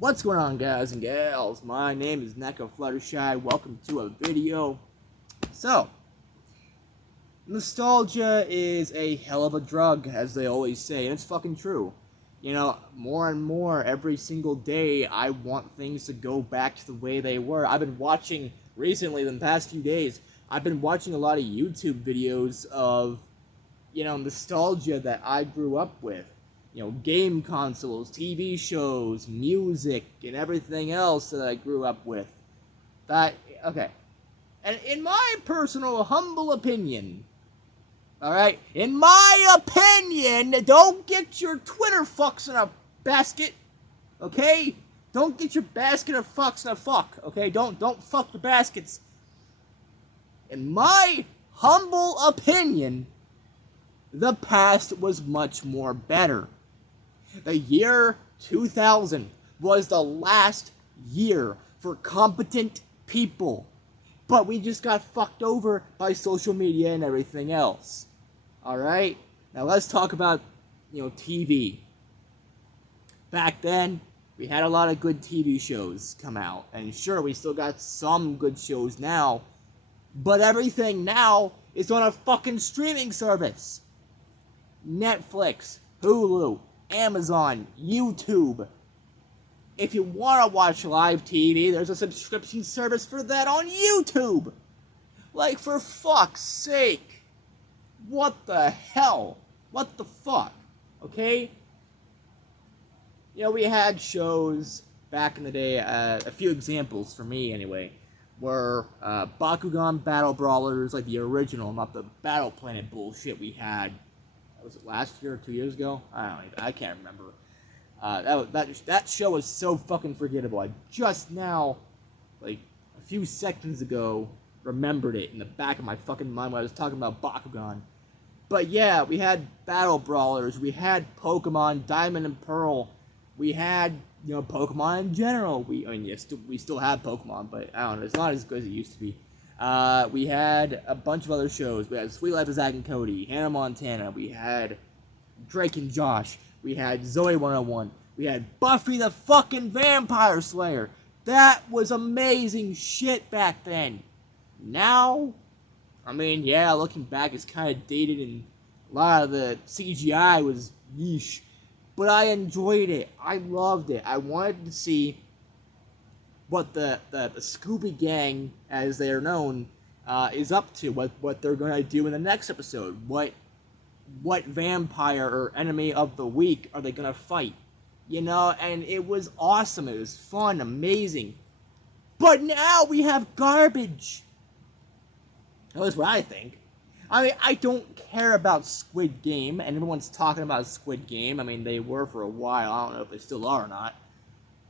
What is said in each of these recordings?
What's going on, guys and gals? My name is Neko Fluttershy. Welcome to a video. So, nostalgia is a hell of a drug, as they always say, and it's fucking true. You know, more and more every single day, I want things to go back to the way they were. I've been watching recently, in the past few days, I've been watching a lot of YouTube videos of, nostalgia that I grew up with. Game consoles, TV shows, music, and everything else that I grew up with. Okay. And in my personal, humble opinion, alright, in my opinion, don't get your Twitter fucks in a basket, okay? Don't get your basket of fucks in a fuck, okay? Don't fuck the baskets. In my humble opinion, the past was much more better. The year 2000 was the last year for competent people. But we just got fucked over by social media and everything else. Alright? Now let's talk about, TV. Back then, we had a lot of good TV shows come out. And sure, we still got some good shows now. But everything now is on a fucking streaming service. Netflix, Hulu, Amazon, YouTube. If you want to watch live TV, there's a subscription service for that on YouTube. Like, for fuck's sake. What the hell? What the fuck? Okay? We had shows back in the day, a few examples for me anyway, were Bakugan Battle Brawlers, like the original, not the Battle Planet bullshit we had. Was it last year or 2 years ago? I can't remember. That show was so fucking forgettable. I just now, like a few seconds ago, remembered it in the back of my fucking mind when I was talking about Bakugan. But yeah, we had Battle Brawlers, we had Pokemon Diamond and Pearl, we had Pokemon in general. We still have Pokemon, but I don't know, it's not as good as it used to be. We had a bunch of other shows. We had Sweet Life of Zack and Cody, Hannah Montana, we had Drake and Josh, we had Zoe 101, we had Buffy the fucking Vampire Slayer. That was amazing shit back then. Now, looking back, it's kind of dated and a lot of the CGI was yeesh. But I enjoyed it. I loved it. I wanted to see what the Scooby Gang, as they are known, is up to, what they're going to do in the next episode, what vampire or enemy of the week are they going to fight, and it was awesome, it was fun, amazing, but now we have garbage. That's what I think. I don't care about Squid Game, and everyone's talking about Squid Game. They were for a while, I don't know if they still are or not.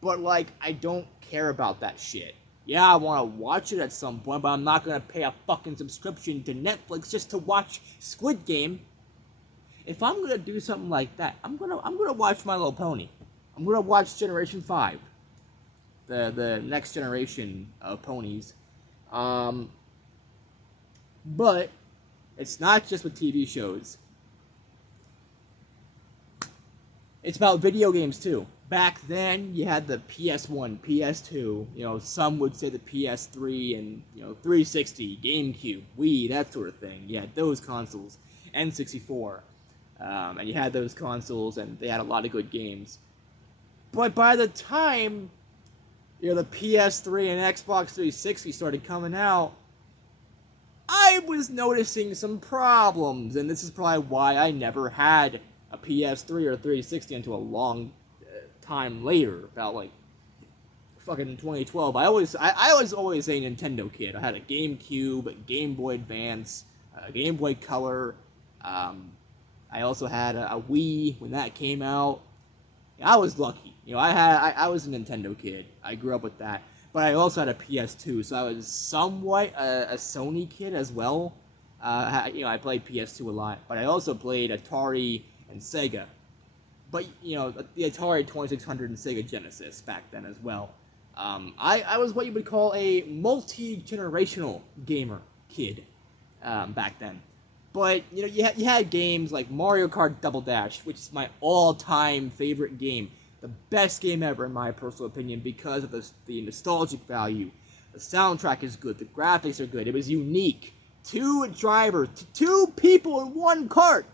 But, I don't care about that shit. Yeah, I want to watch it at some point, but I'm not going to pay a fucking subscription to Netflix just to watch Squid Game. If I'm going to do something like that, I'm going to watch My Little Pony. I'm going to watch Generation 5. The next generation of ponies. But it's not just with TV shows. It's about video games, too. Back then, you had the PS1, PS2, some would say the PS3 and, 360, GameCube, Wii, that sort of thing. You had those consoles, N64, and you had those consoles, and they had a lot of good games. But by the time, the PS3 and Xbox 360 started coming out, I was noticing some problems, and this is probably why I never had a PS3 or 360 until a long time later, about fucking 2012. I was always a Nintendo kid. I had a GameCube, a Game Boy Advance, a Game Boy Color. I also had a Wii when that came out. I was lucky. I was a Nintendo kid. I grew up with that. But I also had a PS2, so I was somewhat a Sony kid as well. I played PS2 a lot, but I also played Atari and Sega. But, the Atari 2600 and Sega Genesis back then as well. I was what you would call a multi-generational gamer kid back then. But, you had games like Mario Kart Double Dash, which is my all-time favorite game. the best game ever in my personal opinion because of the nostalgic value. The soundtrack is good, the graphics are good, it was unique. 2 drivers, 2 people in 1 cart.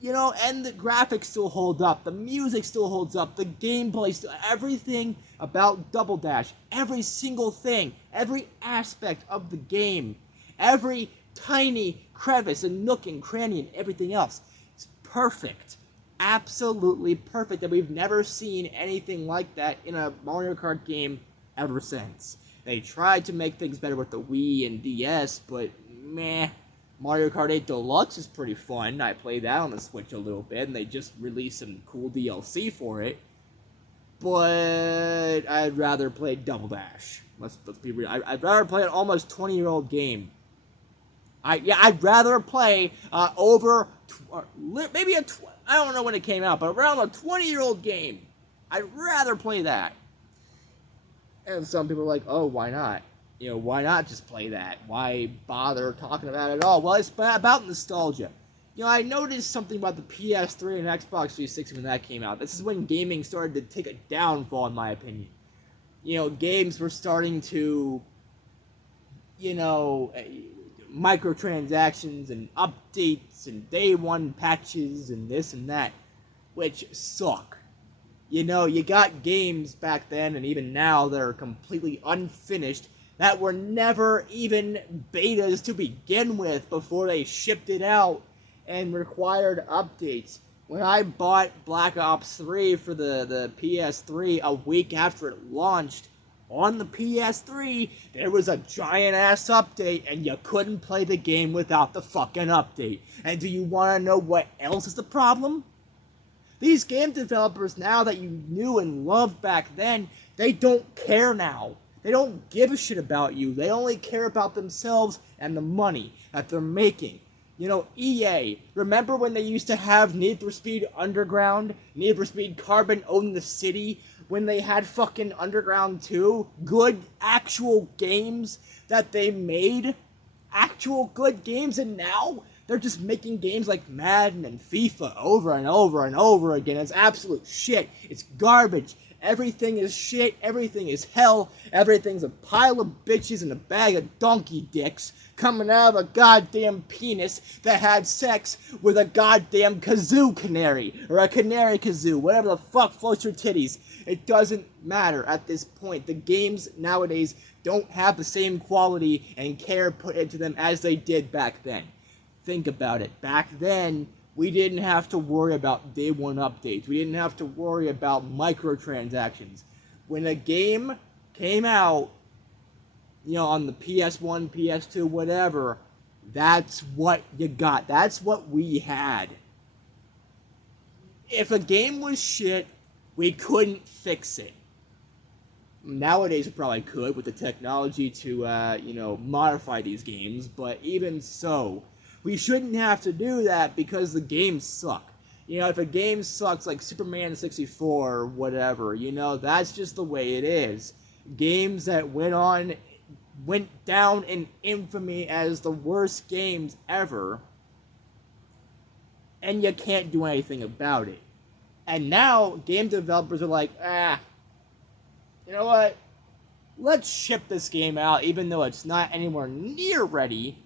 You know, and the graphics still hold up, the music still holds up, the gameplay still, everything about Double Dash, every single thing, every aspect of the game, every tiny crevice and nook and cranny and everything else, it's perfect. Absolutely perfect, and we've never seen anything like that in a Mario Kart game ever since. They tried to make things better with the Wii and DS, but meh. Mario Kart 8 Deluxe is pretty fun. I played that on the Switch a little bit, and they just released some cool DLC for it. But I'd rather play Double Dash. Let's be real. I'd rather play an almost 20-year-old game. I'd rather play over maybe I don't know when it came out, but around a 20-year-old game. I'd rather play that. And some people are like, oh, why not? You know, why not just play that? Why bother talking about it at all? Well, it's about nostalgia. You know, I noticed something about the PS3 and Xbox 360 when that came out. This is when gaming started to take a downfall, in my opinion. You know, games were starting to, you know, microtransactions and updates and day one patches and this and that, which suck. You know, you got games back then and even now that are completely unfinished that were never even betas to begin with before they shipped it out and required updates. When I bought Black Ops 3 for the PS3 a week after it launched, on the PS3, there was a giant-ass update, and you couldn't play the game without the fucking update. And do you want to know what else is the problem? These game developers now that you knew and loved back then, they don't care now. They don't give a shit about you. They only care about themselves and the money that they're making. You know, EA, remember when they used to have Need for Speed Underground, Need for Speed Carbon Own the City, when they had fucking Underground 2? Good, actual games that they made? Actual good games, and now they're just making games like Madden and FIFA over and over and over again. It's absolute shit. It's garbage. Everything is shit, everything is hell, everything's a pile of bitches and a bag of donkey dicks coming out of a goddamn penis that had sex with a goddamn kazoo canary, or a canary kazoo, whatever the fuck floats your titties. It doesn't matter at this point. The games nowadays don't have the same quality and care put into them as they did back then. Think about it. Back then, we didn't have to worry about day one updates. We didn't have to worry about microtransactions. When a game came out, you know, on the PS1, PS2, whatever, that's what you got. That's what we had. If a game was shit, we couldn't fix it. Nowadays, we probably could with the technology to, you know, modify these games, but even so, we shouldn't have to do that because the games suck. You know, if a game sucks like Superman 64 or whatever, you know, that's just the way it is. Games that went down in infamy as the worst games ever, and you can't do anything about it. And now, game developers are like, you know what? Let's ship this game out even though it's not anywhere near ready.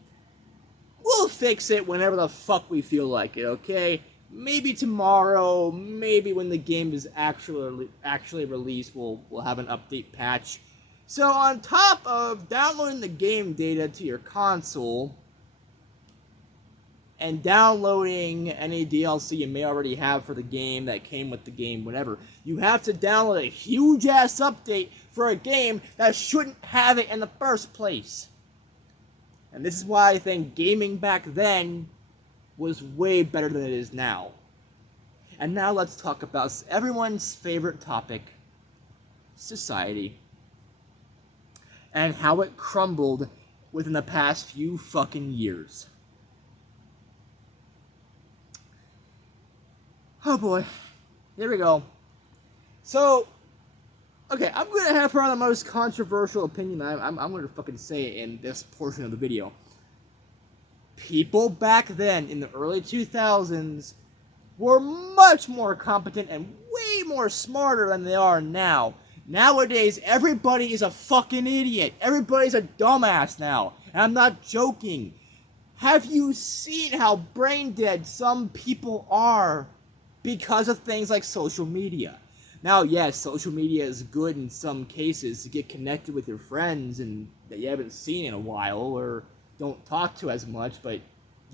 We'll fix it whenever the fuck we feel like it, okay? Maybe tomorrow, maybe when the game is actually released, we'll have an update patch. So on top of downloading the game data to your console, and downloading any DLC you may already have for the game that came with the game, whatever, you have to download a huge-ass update for a game that shouldn't have it in the first place. And this is why I think gaming back then was way better than it is now. And now let's talk about everyone's favorite topic, society. And how it crumbled within the past few fucking years. Oh boy. Here we go. So, okay, I'm going to have probably the most controversial opinion I'm going to fucking say in this portion of the video. People back then, in the early 2000s, were much more competent and way more smarter than they are now. Nowadays, everybody is a fucking idiot. Everybody's a dumbass now. And I'm not joking. Have you seen how brain dead some people are because of things like social media? Now, yes, social media is good in some cases to get connected with your friends and that you haven't seen in a while or don't talk to as much, but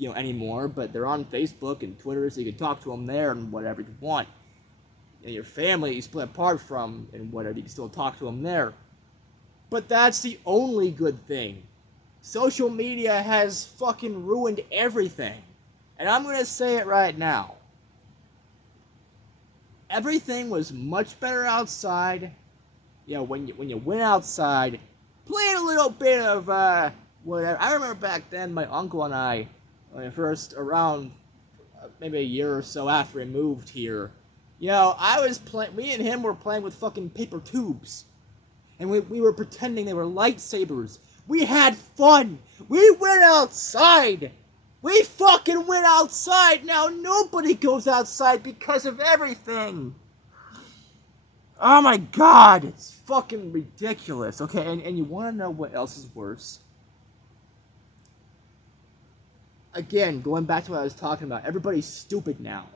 anymore. But they're on Facebook and Twitter, so you can talk to them there and whatever you want. And your family you split apart from and whatever, you can still talk to them there. But that's the only good thing. Social media has fucking ruined everything. And I'm gonna say it right now. Everything was much better outside. When you went outside, played a little bit of whatever. I remember back then, my uncle and I, when first around maybe a year or so after we moved here, I was playing. Me and him were playing with fucking paper tubes, and we were pretending they were lightsabers. We had fun. We went outside. We fucking went outside. Now nobody goes outside because of everything. Oh my god, it's fucking ridiculous. Okay, and you want to know what else is worse? Again, going back to what I was talking about, everybody's stupid now.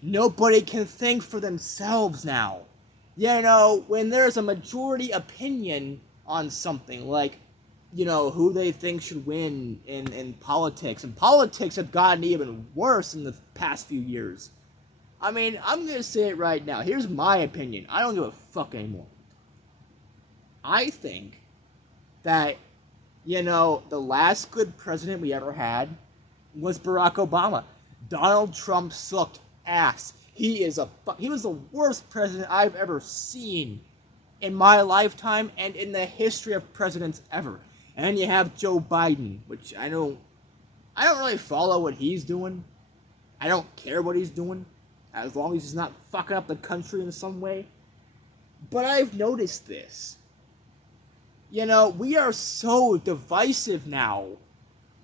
Nobody can think for themselves now. When there's a majority opinion on something, like, who they think should win in politics. And politics have gotten even worse in the past few years. I mean, I'm going to say it right now. Here's my opinion. I don't give a fuck anymore. I think that, the last good president we ever had was Barack Obama. Donald Trump sucked ass. He was the worst president I've ever seen in my lifetime and in the history of presidents ever. And then you have Joe Biden, which I don't really follow what he's doing. I don't care what he's doing, as long as he's not fucking up the country in some way. But I've noticed this. We are so divisive now.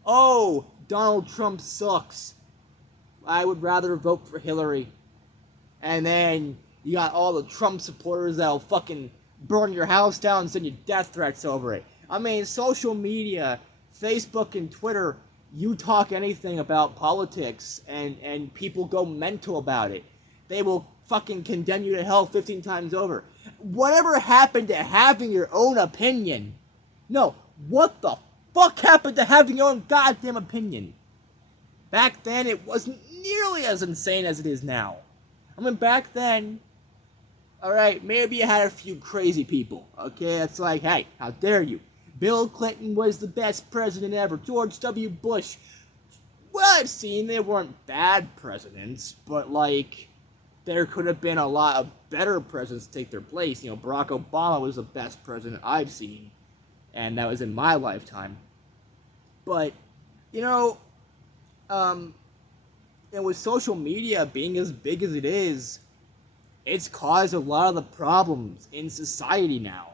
Oh, Donald Trump sucks. I would rather vote for Hillary. And then you got all the Trump supporters that'll fucking burn your house down and send you death threats over it. I mean, social media, Facebook and Twitter, you talk anything about politics and people go mental about it. They will fucking condemn you to hell 15 times over. Whatever happened to having your own opinion? No, what the fuck happened to having your own goddamn opinion? Back then, it wasn't nearly as insane as it is now. I mean, back then, alright, maybe you had a few crazy people, okay? It's like, hey, how dare you? Bill Clinton was the best president ever. George W. Bush. Well, I've seen they weren't bad presidents, but, there could have been a lot of better presidents to take their place. Barack Obama was the best president I've seen, and that was in my lifetime. But, and with social media being as big as it is, it's caused a lot of the problems in society now.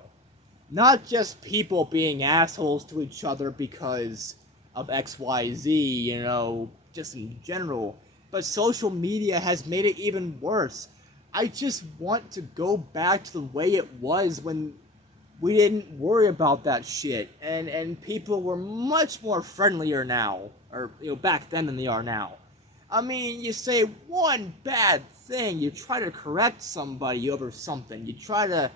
Not just people being assholes to each other because of XYZ, just in general, but social media has made it even worse. I just want to go back to the way it was when we didn't worry about that shit, and people were much more friendlier now, or, back then than they are now. I mean, you say one bad thing, you try to correct somebody over something, you try to,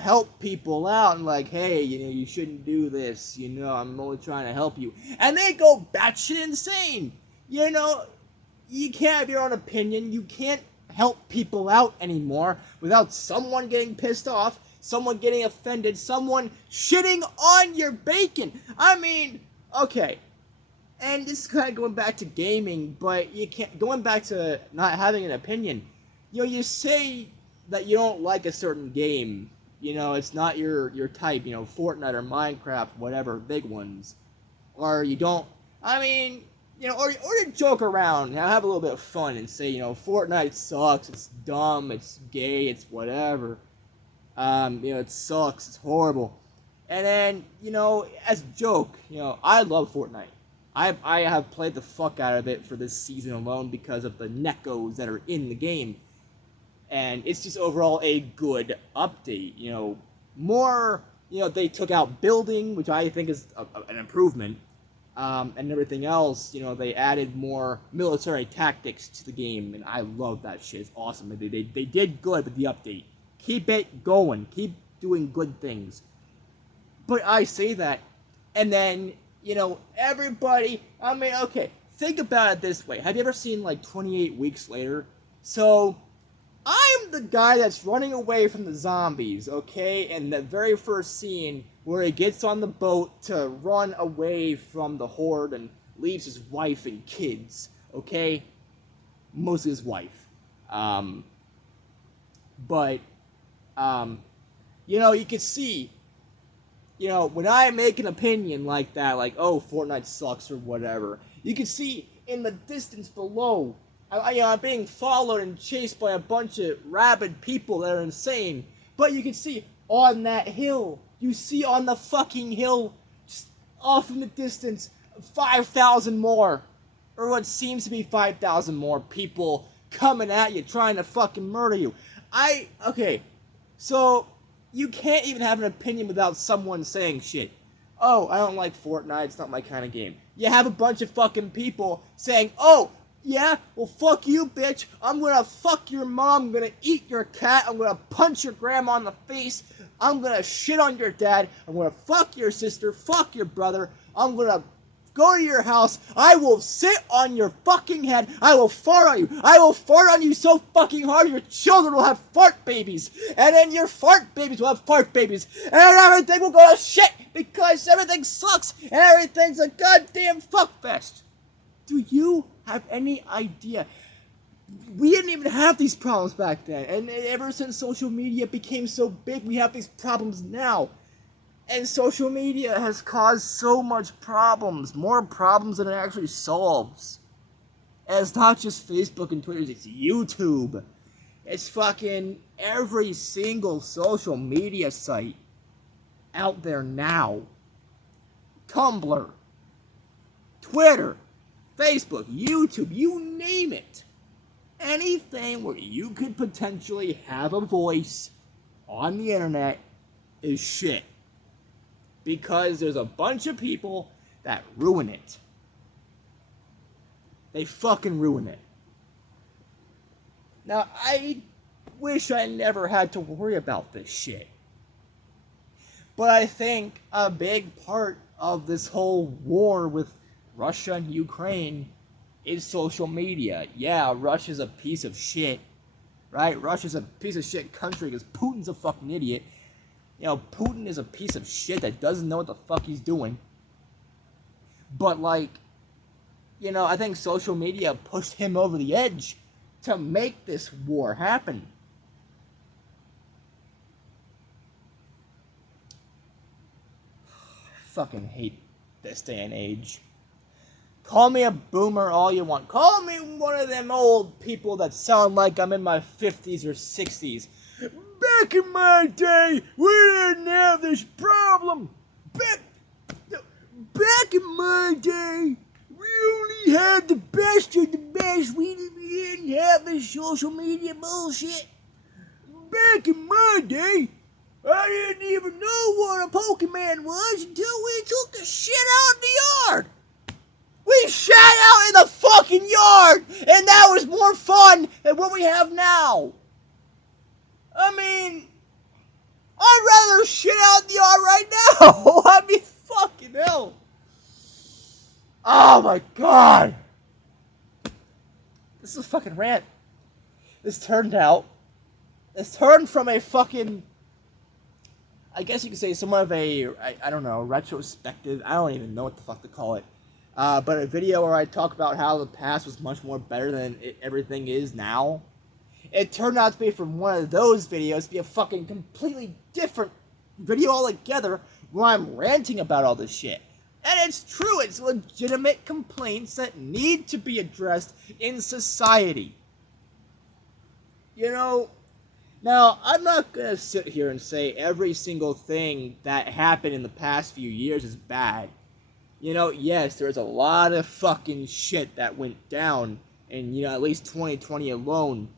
help people out, and hey, you shouldn't do this, I'm only trying to help you. And they go batshit insane! You can't have your own opinion, you can't help people out anymore without someone getting pissed off, someone getting offended, someone shitting on your bacon! I mean, okay. And this is kind of going back to gaming, but going back to not having an opinion. You say that you don't like a certain game. It's not your type, Fortnite or Minecraft, whatever, big ones. Or you don't, or you joke around, have a little bit of fun and say, Fortnite sucks, it's dumb, it's gay, it's whatever. It sucks, it's horrible. And then, as a joke, I love Fortnite. I have played the fuck out of it for this season alone because of the neckos that are in the game. and it's just overall a good update. More, they took out building, which I think is an improvement, and everything else. They added more military tactics to the game, and I love that shit. It's awesome. They did good with the update. Keep it going. Keep doing good things. But I say that, and then, everybody, okay, think about it this way. Have you ever seen, 28 Weeks Later? So, I'm the guy that's running away from the zombies, okay? And the very first scene where he gets on the boat to run away from the horde and leaves his wife and kids, okay? Mostly his wife. But, you could see, when I make an opinion like that, oh, Fortnite sucks or whatever, you can see in the distance below, I'm being followed and chased by a bunch of rabid people that are insane. But you can see on that hill, you see on the fucking hill, just off in the distance, 5,000 more, or what seems to be 5,000 more people coming at you, trying to fucking murder you. Okay, so you can't even have an opinion without someone saying shit. Oh, I don't like Fortnite, it's not my kind of game. You have a bunch of fucking people saying, oh, yeah, well, fuck you, bitch. I'm gonna fuck your mom. I'm gonna eat your cat. I'm gonna punch your grandma in the face. I'm gonna shit on your dad. I'm gonna fuck your sister. Fuck your brother. I'm gonna go to your house. I will sit on your fucking head. I will fart on you. I will fart on you so fucking hard your children will have fart babies. And then your fart babies will have fart babies. And everything will go to shit because everything sucks. And everything's a goddamn fuckfest. Do you have any idea? We didn't even have these problems back then, and ever since social media became so big, we have these problems now. And social media has caused so much problems, more problems than it actually solves. And it's not just Facebook and Twitter, it's YouTube. It's fucking every single social media site out there now. Tumblr, Twitter, Facebook, YouTube, you name it. Anything where you could potentially have a voice on the internet is shit. Because there's a bunch of people that ruin it. They fucking ruin it. Now, I wish I never had to worry about this shit. But I think a big part of this whole war with Russia and Ukraine is social media. Yeah, Russia's a piece of shit, right? Russia's a piece of shit country because Putin's a fucking idiot. Putin is a piece of shit that doesn't know what the fuck he's doing. But, I think social media pushed him over the edge to make this war happen. Fucking hate this day and age. Call me a boomer all you want. Call me one of them old people that sound like I'm in my 50s or 60s. Back in my day, we didn't have this problem. Back in my day, we only had the best of the best. We didn't have this social media bullshit. Back in my day, I didn't even know what a Pokemon was until we took the shit out in the yard. We shat out in the fucking yard, and that was more fun than what we have now. I'd rather shit out in the yard right now. Fucking hell. Oh my god. This is a fucking rant. This turned from a fucking, I guess you could say somewhat of a, I don't know, retrospective. I don't even know what the fuck to call it. But a video where I talk about how the past was much more better than everything is now. It turned out to be from one of those videos to be a fucking completely different video altogether where I'm ranting about all this shit. And it's true, it's legitimate complaints that need to be addressed in society. Now, I'm not gonna sit here and say every single thing that happened in the past few years is bad. Yes, there's a lot of fucking shit that went down in, at least 2020 alone.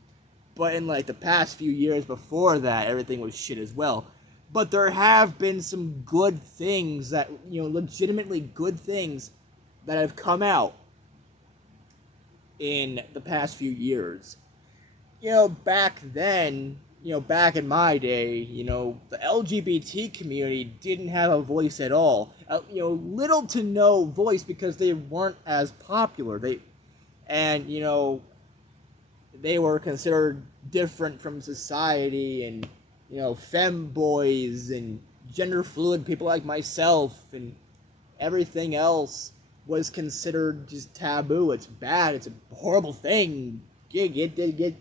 But in like the past few years before that, everything was shit as well. But there have been some good things that, legitimately good things that have come out in the past few years. Back then, back in my day, the LGBT community didn't have a voice at all. Little to no voice because they weren't as popular. They were considered different from society, and, femboys and gender fluid people like myself and everything else was considered just taboo. It's bad. It's a horrible thing. Get this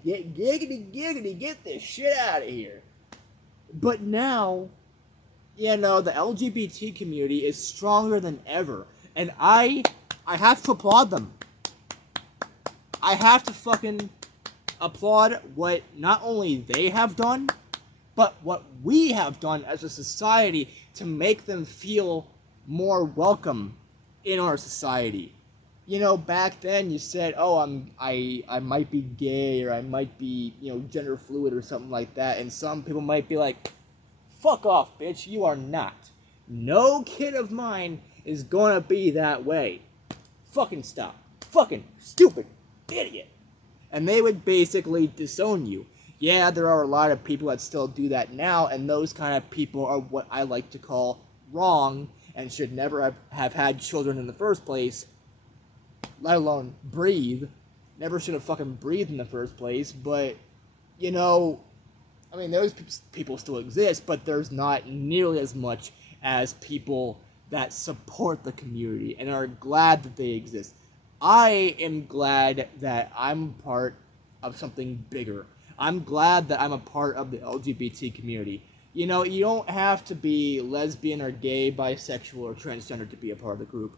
shit out of here. But now, the LGBT community is stronger than ever. And I have to applaud them. I have to fucking applaud what not only they have done, but what we have done as a society to make them feel more welcome in our society. Back then you said, oh, I might be gay, or I might be, gender fluid or something like that, and some people might be like, fuck off, bitch, you are not. No kid of mine is gonna be that way. Fucking stop. Fucking stupid idiot. And they would basically disown you. Yeah, there are a lot of people that still do that now, and those kind of people are what I like to call wrong, and should never have had children in the first place, let alone breathe. Never should have fucking breathed in the first place. But, those people still exist, but there's not nearly as much as people that support the community and are glad that they exist. I am glad that I'm part of something bigger. I'm glad that I'm a part of the LGBT community. You don't have to be lesbian or gay, bisexual, or transgender to be a part of the group.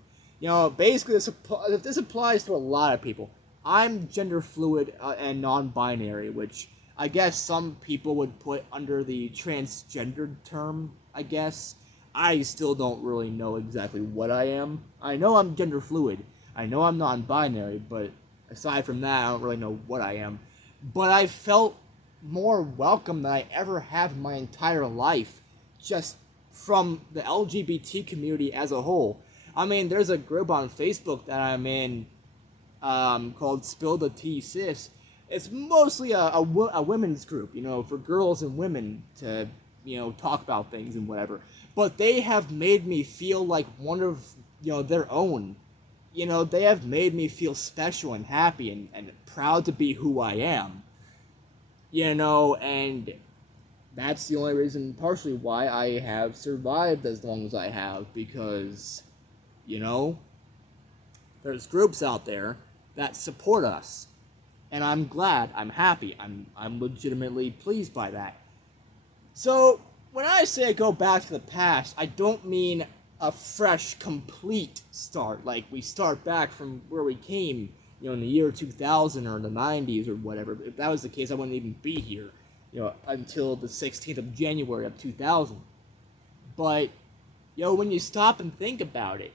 Basically, this applies to a lot of people. I'm gender fluid and non-binary, which I guess some people would put under the transgendered term, I guess. I still don't really know exactly what I am. I know I'm gender fluid. I know I'm non-binary, but aside from that, I don't really know what I am. But I felt more welcome than I ever have in my entire life, just from the LGBT community as a whole. There's a group on Facebook that I'm in called Spill the Tea Sis. It's mostly a women's group, for girls and women to, talk about things and whatever. But they have made me feel like one of, their own. They have made me feel special and happy and proud to be who I am. And that's the only reason, partially, why I have survived as long as I have, because, there's groups out there that support us. And I'm glad, I'm happy, I'm legitimately pleased by that. So, when I say go back to the past, I don't mean a fresh, complete start, like we start back from where we came, in the year 2000 or the 90s or whatever. If that was the case, I wouldn't even be here, until the 16th of January of 2000. But, when you stop and think about it,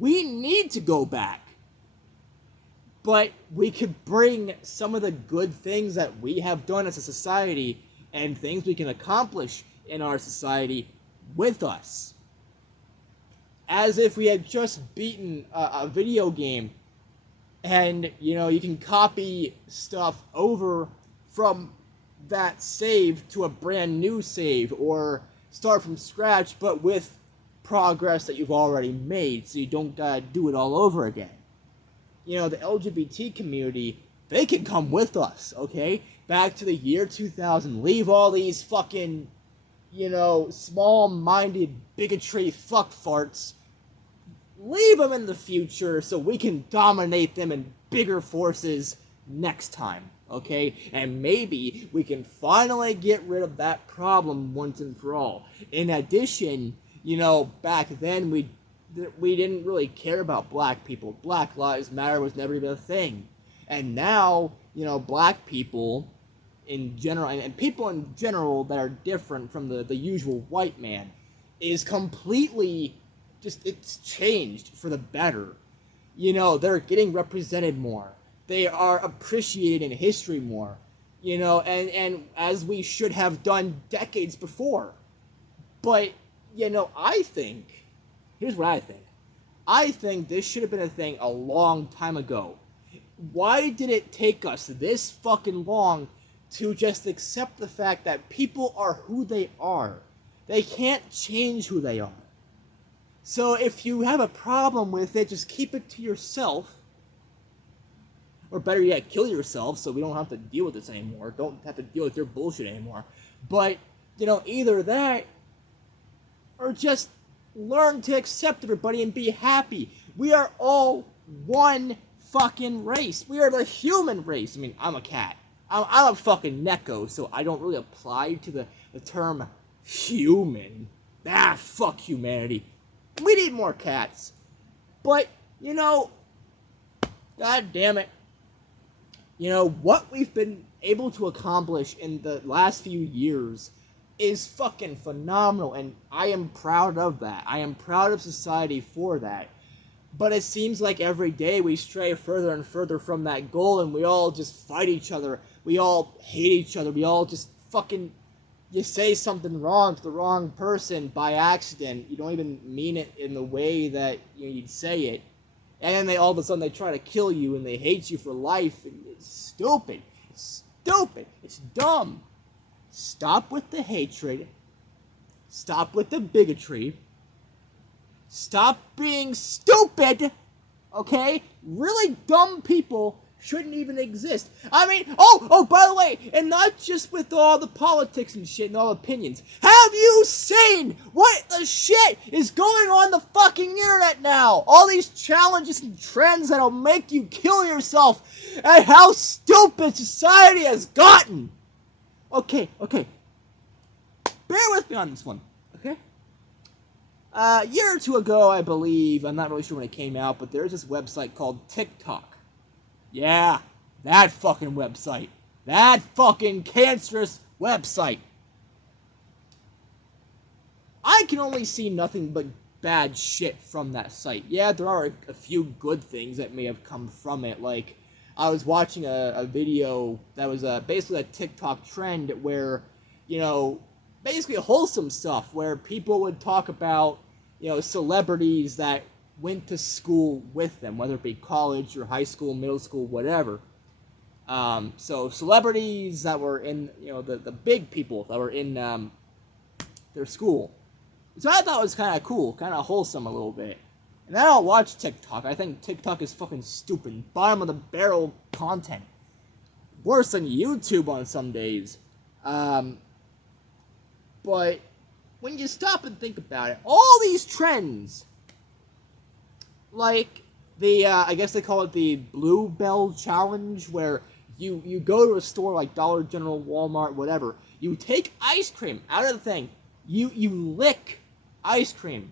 we need to go back. But we could bring some of the good things that we have done as a society and things we can accomplish in our society with us. As if we had just beaten a video game, and, you can copy stuff over from that save to a brand new save, or start from scratch, but with progress that you've already made, so you don't gotta do it all over again. The LGBT community, they can come with us, okay? Back to the year 2000, leave all these fucking, small-minded bigotry fuck farts. Leave them in the future so we can dominate them in bigger forces next time, okay? And maybe we can finally get rid of that problem once and for all. In addition, back then we didn't really care about black people. Black Lives Matter was never even a thing. And now, black people in general, and people in general that are different from the usual white man, is completely it's changed for the better. They're getting represented more. They are appreciated in history more. and as we should have done decades before. But, I think, here's what I think. I think this should have been a thing a long time ago. Why did it take us this fucking long to just accept the fact that people are who they are? They can't change who they are. So if you have a problem with it, just keep it to yourself. Or better yet, kill yourself so we don't have to deal with this anymore. Don't have to deal with your bullshit anymore. But, either that, or just learn to accept everybody and be happy. We are all one fucking race. We are the human race. I mean, I'm a cat. I'm a fucking neko, so I don't really apply to the term human. Fuck humanity. We need more cats. But, god damn it. What we've been able to accomplish in the last few years is fucking phenomenal, and I am proud of that. I am proud of society for that. But it seems like every day we stray further and further from that goal, and we all just fight each other. We all hate each other. We all just fucking... You say something wrong to the wrong person by accident. You don't even mean it in the way that you'd say it. And then all of a sudden they try to kill you, and they hate you for life. And it's stupid. It's stupid. It's dumb. Stop with the hatred. Stop with the bigotry. Stop being stupid. Okay? Really dumb people shouldn't even exist. I mean, by the way, and not just with all the politics and shit and all opinions. Have you seen what the shit is going on the fucking internet now? All these challenges and trends that'll make you kill yourself, and how stupid society has gotten. Okay. Bear with me on this one, okay? A year or two ago, I believe, I'm not really sure when it came out, but there's this website called TikTok. Yeah, that fucking website. That fucking cancerous website. I can only see nothing but bad shit from that site. Yeah, there are a few good things that may have come from it, like... I was watching a video that was basically a TikTok trend where, basically wholesome stuff, where people would talk about, celebrities that went to school with them, whether it be college or high school, middle school, whatever. So celebrities that were in, the big people that were in their school. So I thought it was kind of cool, kind of wholesome a little bit. And I don't watch TikTok. I think TikTok is fucking stupid. Bottom of the barrel content. Worse than YouTube on some days. But when you stop and think about it, all these trends, like the, I guess they call it the Bluebell Challenge, where you go to a store like Dollar General, Walmart, whatever, you take ice cream out of the thing, you lick ice cream.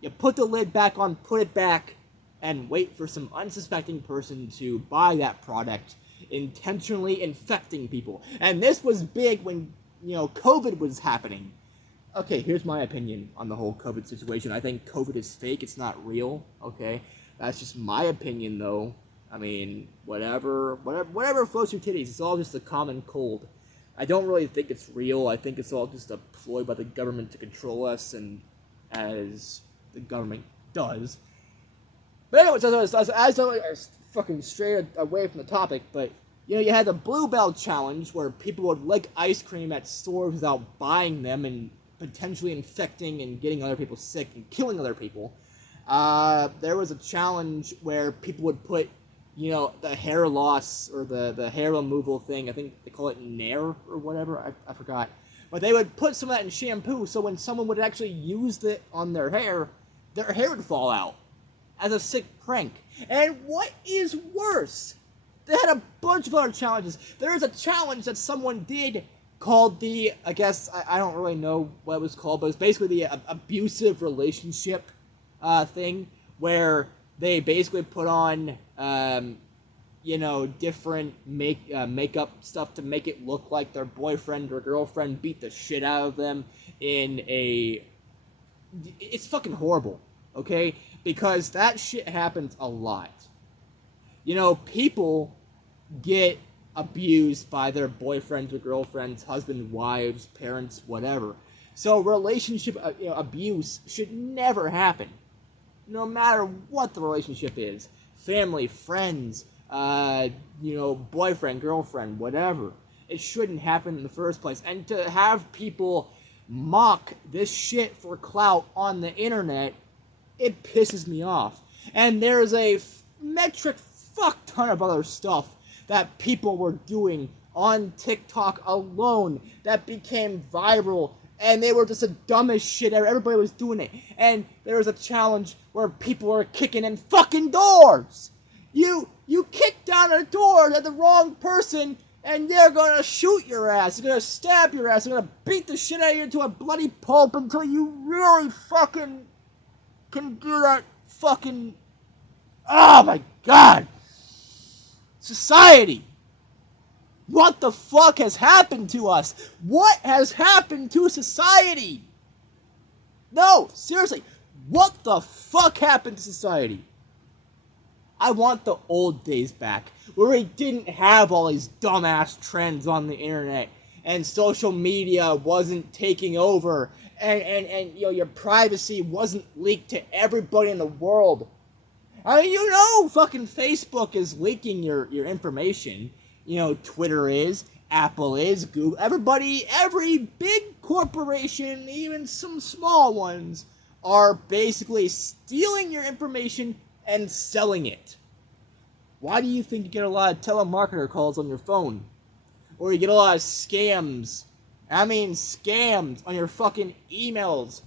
You put the lid back on, put it back, and wait for some unsuspecting person to buy that product, intentionally infecting people. And this was big when, COVID was happening. Okay, here's my opinion on the whole COVID situation. I think COVID is fake, it's not real, okay? That's just my opinion, though. I mean, whatever floats your titties, it's all just a common cold. I don't really think it's real. I think it's all just a ploy by the government to control us, and as the government does. But anyways, as I was fucking straight away from the topic, but, you had the Bluebell Challenge, where people would lick ice cream at stores without buying them, and potentially infecting and getting other people sick and killing other people. There was a challenge where people would put, the hair loss, or the hair removal thing, I think they call it Nair, or whatever, I forgot. But they would put some of that in shampoo, so when someone would actually use it on their hair would fall out. As a sick prank. And what is worse? They had a bunch of other challenges. There is a challenge that someone did called the, I guess, I don't really know what it was called, but it's basically the abusive relationship thing, where they basically put on, different makeup stuff to make it look like their boyfriend or girlfriend beat the shit out of them in a... It's fucking horrible, okay? Because that shit happens a lot. People get abused by their boyfriends or girlfriends, husbands, wives, parents, whatever. So relationship abuse should never happen, no matter what the relationship is. Family, friends, boyfriend, girlfriend, whatever. It shouldn't happen in the first place. And to have people mock this shit for clout on the internet, it pisses me off. And there's a metric fuck ton of other stuff that people were doing on TikTok alone that became viral, and they were just the dumbest shit ever. Everybody was doing it. And there was a challenge where people were kicking in fucking doors. You kick down a door at the wrong person, and they're gonna shoot your ass. They're gonna stab your ass. They're gonna beat the shit out of you into a bloody pulp until you really fucking can do that fucking... Oh my god! Society! What the fuck has happened to us? What has happened to society? No, seriously, what the fuck happened to society? I want the old days back, where we didn't have all these dumbass trends on the internet, and social media wasn't taking over, and your privacy wasn't leaked to everybody in the world. I mean, fucking Facebook is leaking your information. Twitter is, Apple is, Google, every big corporation, even some small ones, are basically stealing your information and selling it. Why do you think you get a lot of telemarketer calls on your phone? Or you get a lot of scams? Scams on your fucking emails.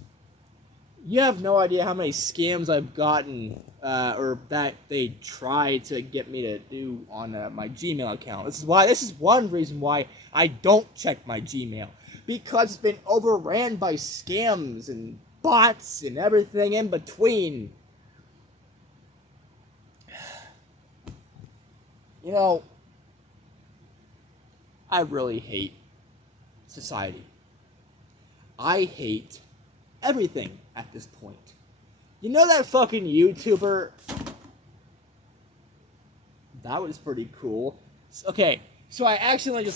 You have no idea how many scams I've gotten, or that they try to get me to do on my Gmail account. This is one reason why I don't check my Gmail. Because it's been overran by scams and bots and everything in between. I really hate society. I hate everything at this point. That fucking YouTuber? That was pretty cool. Okay, so I accidentally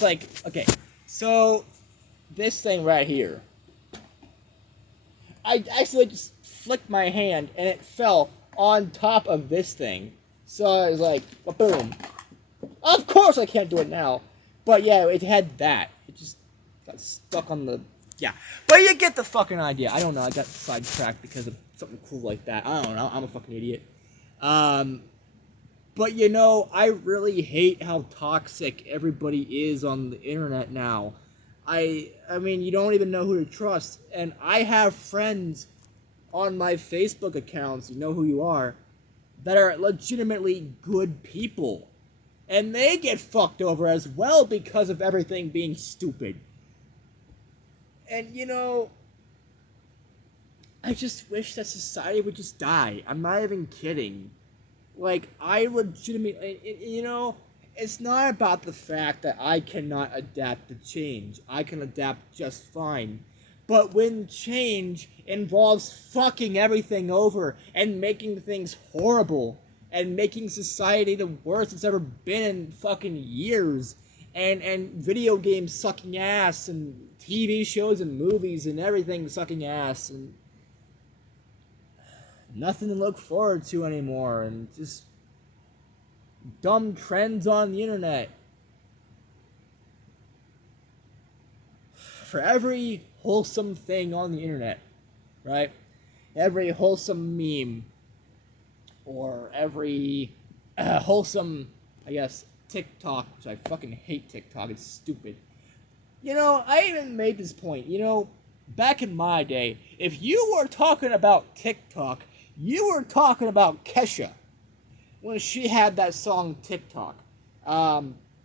so this thing right here. I accidentally just flicked my hand and it fell on top of this thing. So I was like, boom. Of course I can't do it now. But yeah, it had that. It just got stuck on the... Yeah. But you get the fucking idea. I don't know. I got sidetracked because of something cool like that. I don't know. I'm a fucking idiot. But I really hate how toxic everybody is on the internet now. I mean, you don't even know who to trust. And I have friends on my Facebook accounts, you know who you are, that are legitimately good people. And they get fucked over as well because of everything being stupid. And, I just wish that society would just die. I'm not even kidding. I legitimately... it's not about the fact that I cannot adapt to change. I can adapt just fine. But when change involves fucking everything over and making things horrible and making society the worst it's ever been in fucking years, and video games sucking ass, and TV shows and movies and everything sucking ass, and nothing to look forward to anymore, and just dumb trends on the internet. For every wholesome thing on the internet, right? Every wholesome meme, or every wholesome, TikTok, which I fucking hate TikTok, it's stupid. I even made this point, back in my day, if you were talking about TikTok, you were talking about Kesha, when she had that song TikTok,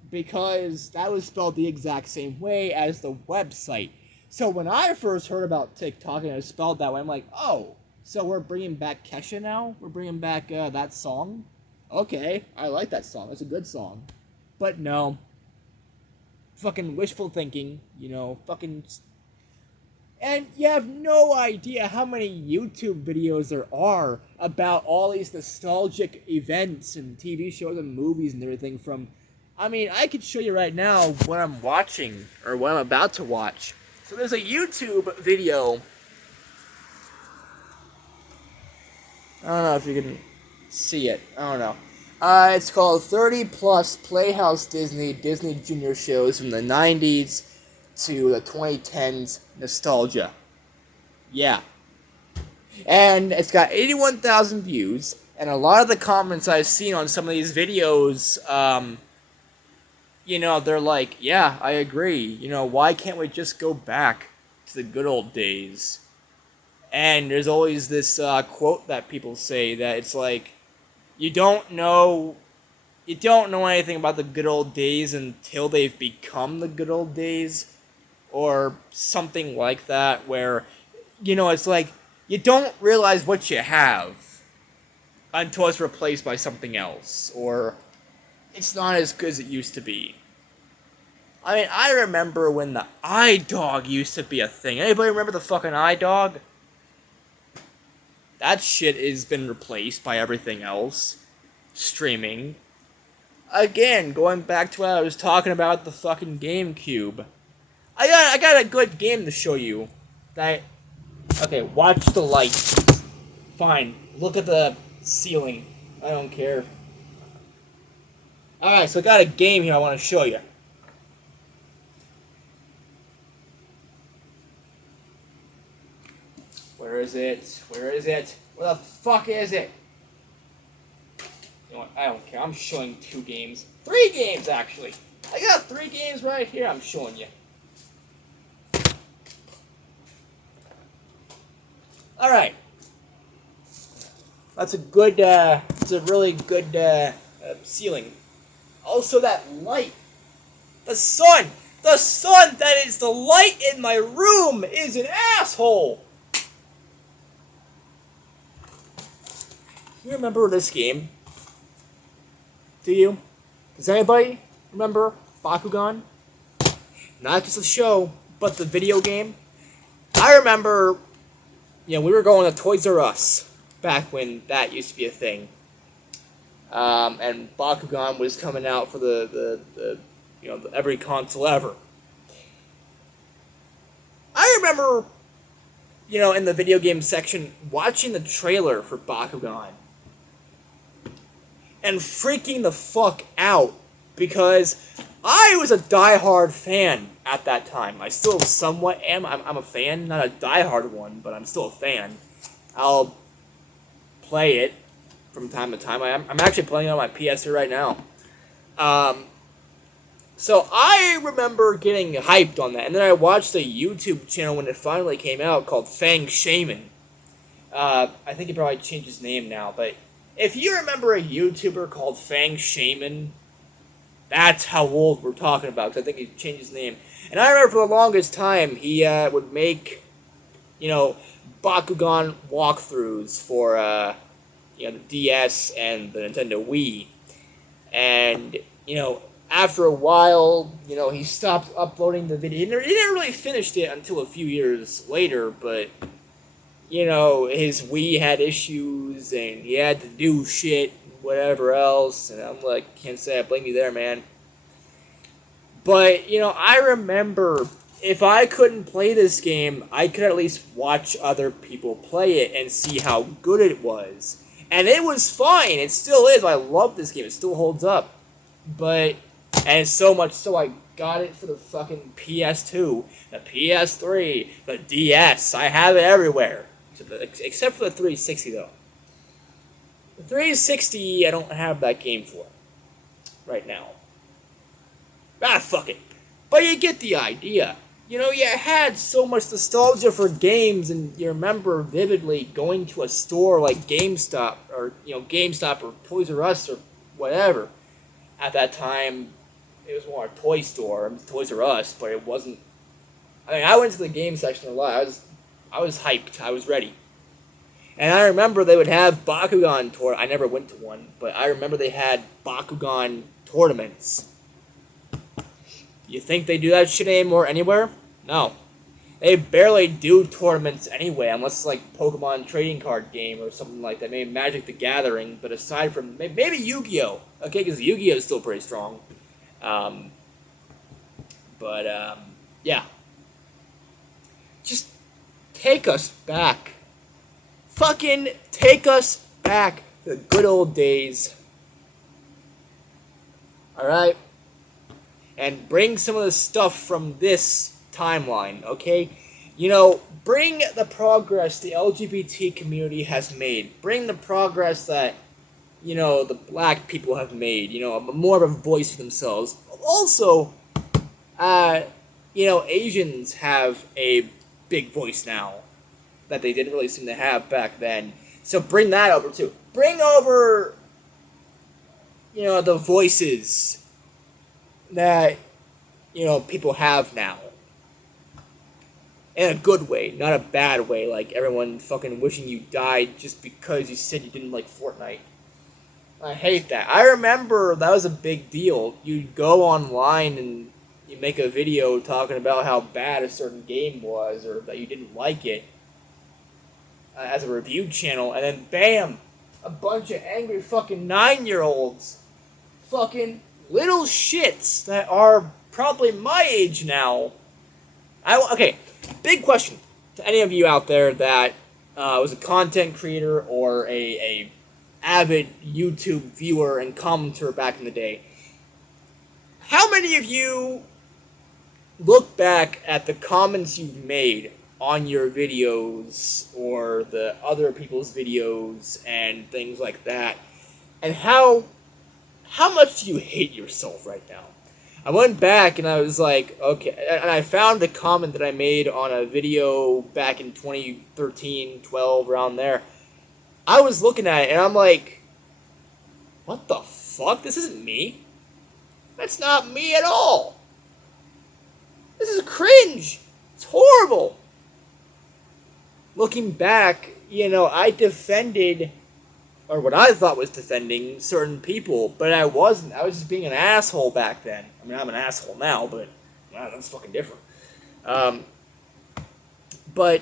because that was spelled the exact same way as the website. So when I first heard about TikTok and it was spelled that way, I'm like, oh, so we're bringing back Kesha now? We're bringing back that song? Okay, I like that song. It's a good song. But no. Fucking wishful thinking, fucking... And you have no idea how many YouTube videos there are about all these nostalgic events and TV shows and movies and everything from I mean, I could show you right now what I'm watching, or what I'm about to watch. So there's a YouTube video. I don't know if you can see it. I don't know. It's called 30 Plus Playhouse Disney Junior Shows from the 90s to the 2010s nostalgia. Yeah. And it's got 81,000 views, and a lot of the comments I've seen on some of these videos, they're like, yeah, I agree. Why can't we just go back to the good old days? And there's always this quote that people say that it's like, you don't know anything about the good old days until they've become the good old days, or something like that, where, it's like, you don't realize what you have until it's replaced by something else, or it's not as good as it used to be. I mean, I remember when the iDog used to be a thing. Anybody remember the fucking iDog? That shit has been replaced by everything else. Streaming. Again, going back to what I was talking about, the fucking GameCube. I got a good game to show you. Okay, watch the lights. Fine. Look at the ceiling. I don't care. Alright, so I got a game here I want to show you. Where is it? Where is it? Where the fuck is it? You know what? I don't care. I'm showing 2 games. 3 games, actually. I got 3 games right here I'm showing you. Alright. That's a good, it's a really good, ceiling. Also, that light. The sun! The sun that is the light in my room is an asshole! You remember this game? Do you? Does anybody remember Bakugan? Not just the show, but the video game. I remember, we were going to Toys R Us back when that used to be a thing. And Bakugan was coming out for the every console ever. I remember, in the video game section, watching the trailer for Bakugan and freaking the fuck out, because I was a diehard fan at that time. I still somewhat am. I'm a fan, not a diehard one, but I'm still a fan. I'll play it from time to time. I'm actually playing it on my PS3 right now. So I remember getting hyped on that, and then I watched a YouTube channel when it finally came out called Fang Shaman. I think he probably changed his name now, but if you remember a YouTuber called Fang Shaman, that's how old we're talking about, because I think he changed his name. And I remember for the longest time, he would make, Bakugan walkthroughs for, the DS and the Nintendo Wii. And, after a while, he stopped uploading the video. He never really finished it until a few years later, but, his Wii had issues, and he had to do shit, whatever else, and I'm like, can't say I blame you there, man. But, I remember, if I couldn't play this game, I could at least watch other people play it and see how good it was. And it was fine, it still is, I love this game, it still holds up. But, and so much so I got it for the fucking PS2, the PS3, the DS, I have it everywhere. Except for the 360, though. The 360, I don't have that game for right now. Ah, fuck it. But you get the idea. You had so much nostalgia for games, and you remember vividly going to a store like GameStop, or, GameStop or Toys R Us or whatever. At that time, it was more a toy store, Toys R Us, but it wasn't. I mean, I went to the game section a lot. I was hyped. I was ready. And I remember they would have Bakugan tournaments. I never went to one, but I remember they had Bakugan tournaments. You think they do that shit anymore anywhere? No. They barely do tournaments anyway, unless it's like Pokemon trading card game or something like that. Maybe Magic the Gathering, but aside from maybe Yu-Gi-Oh! Okay, because Yu-Gi-Oh! Is still pretty strong. Um, but yeah, just take us back. Fucking take us back to the good old days. Alright? And bring some of the stuff from this timeline, okay? You know, bring the progress the LGBT community has made. Bring the progress that, you know, the black people have made. You know, more of a voice for themselves. Also, you know, Asians have a big voice now that they didn't really seem to have back then. So bring that over too. Bring over, you know, the voices that, you know, people have now. In a good way, not a bad way, like everyone fucking wishing you died just because you said you didn't like Fortnite. I hate that. I remember that was a big deal. You'd go online and you make a video talking about how bad a certain game was or that you didn't like it as a review channel, and then bam, a bunch of angry fucking 9-year-olds, fucking little shits that are probably my age now. Okay, big question to any of you out there that was a content creator or a avid YouTube viewer and commenter back in the day. How many of you look back at the comments you've made on your videos or the other people's videos and things like that, and how much do you hate yourself right now? I went back and I was like, okay, and I found a comment that I made on a video back in 2013, 12, around there. I was looking at it and I'm like, what the fuck? This isn't me. That's not me at all. This is cringe. It's horrible. Looking back, you know, I defended, or what I thought was defending, certain people, but I wasn't. I was just being an asshole back then. I mean, I'm an asshole now, but wow, that's fucking different. But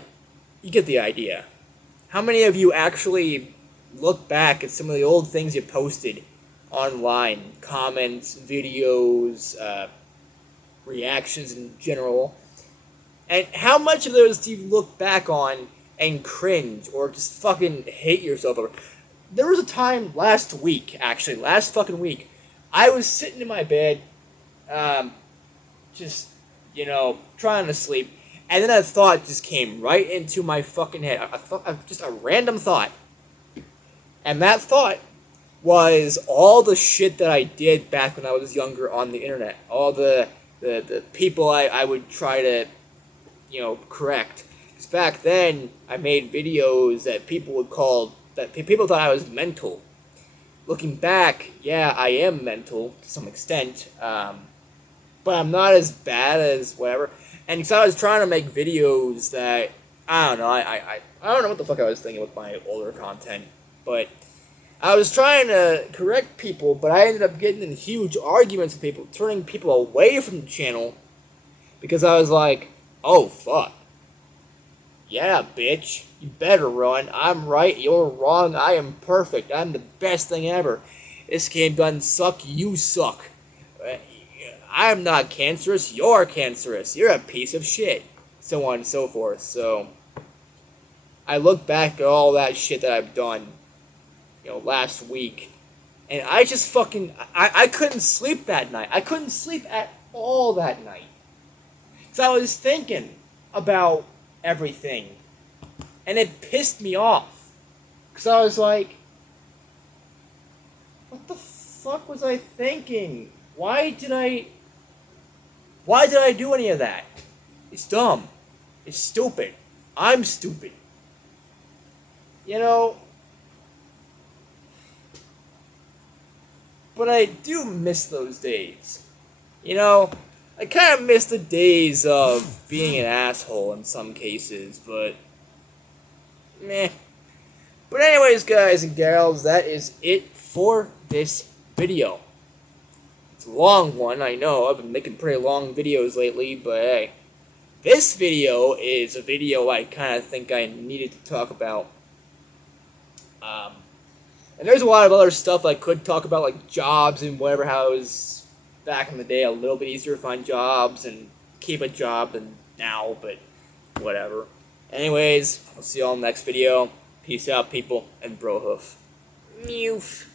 you get the idea. How many of you actually look back at some of the old things you posted online? Comments, videos, reactions in general. And how much of those do you look back on and cringe or just fucking hate yourself over? There was a time last fucking week, I was sitting in my bed, just, you know, trying to sleep, and then a thought just came right into my fucking head. Just a random thought. And that thought was all the shit that I did back when I was younger on the internet. All the people I would try to, you know, correct. Because back then, I made videos that people thought I was mental. Looking back, yeah, I am mental to some extent, but I'm not as bad as whatever. And because I was trying to make videos that, I don't know, I don't know what the fuck I was thinking with my older content, but I was trying to correct people, but I ended up getting in huge arguments with people, turning people away from the channel, because I was like, oh, fuck. Yeah, bitch. You better run. I'm right, you're wrong, I am perfect. I'm the best thing ever. This game doesn't suck, you suck. I'm not cancerous, you're cancerous. You're a piece of shit. So on and so forth. So, I look back at all that shit that I've done, you know, last week, and I just fucking, I couldn't sleep that night. I couldn't sleep at all that night. So I was thinking about everything, and it pissed me off. Because I was like, what the fuck was I thinking? Why did I do any of that? It's dumb. It's stupid. I'm stupid. You know? But I do miss those days. You know? I kind of miss the days of being an asshole in some cases, but meh. But anyways, guys and gals, that is it for this video. It's a long one, I know. I've been making pretty long videos lately, but hey. This video is a video I kind of think I needed to talk about. And there's a lot of other stuff I could talk about, like jobs and whatever, how I was back in the day a little bit easier to find jobs and keep a job than now, but whatever. Anyways, I'll see y'all in the next video. Peace out, people, and bro hoof. Mewf.